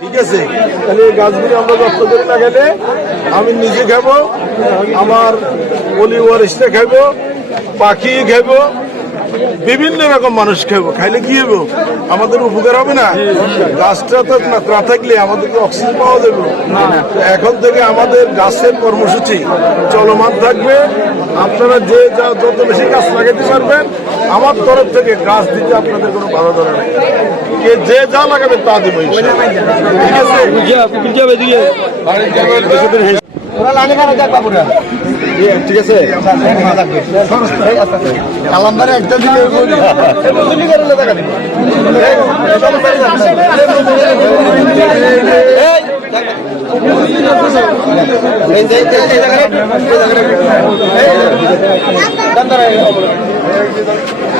ঠিক আছে, তাহলে এই গাছগুলি আমরা যত্ন করে লাগালে আমি নিজে খাবো, আমার অলি ওয়ারিসরা খাবো, পাখি খাবো, বিভিন্ন রকম মানুষ খাবো। খাইলে কি হবো? আমাদের উপকার হবে না? গাছটা তো না থাকলে আমাদেরকে অক্সিজেন পাওয়া যাবে। এখন থেকে আমাদের গাছের কর্মসূচি চলমান থাকবে। আপনারা যে যা যত বেশি গাছ লাগাতে পারবেন, আমার তরফ থেকে গাছ দিতে আপনাদের কোনো বাধা ধরা নেই। কে যে যা লাগাবে তা দেবো, ঠিক আছে? ঠিক আছে, কালামদারে একটা দিলে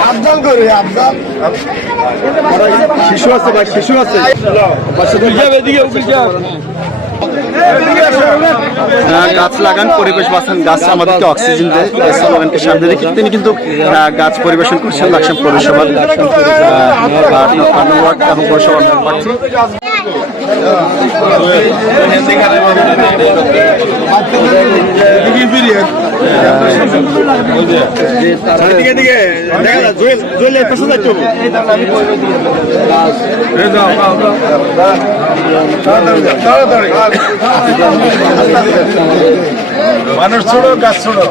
আবদাল করে আবদাল শিশু আছে ভাই, শিশু আছে। গাছ লাগান, পরিবেশ বাঁচান, গাছ আমাদেরকে অক্সিজেন দেয়। স্লোগানকে সামনে রেখে তিনি কিন্তু গাছ পরিবেশন করছেন লাকসাম পৌরসভার এবং পৌরসভার প্রার্থী। মানুষ ছোড়ো, গাছ ছোড়ো।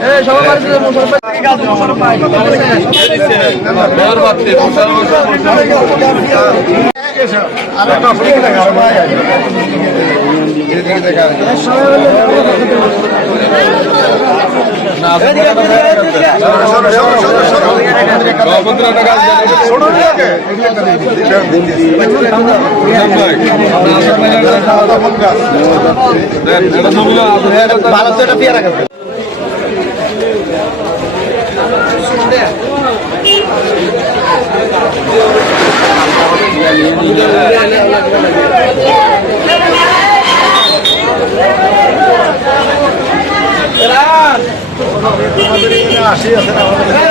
ভালো তো এটা পেয়ারা গাছ। আসি আছে না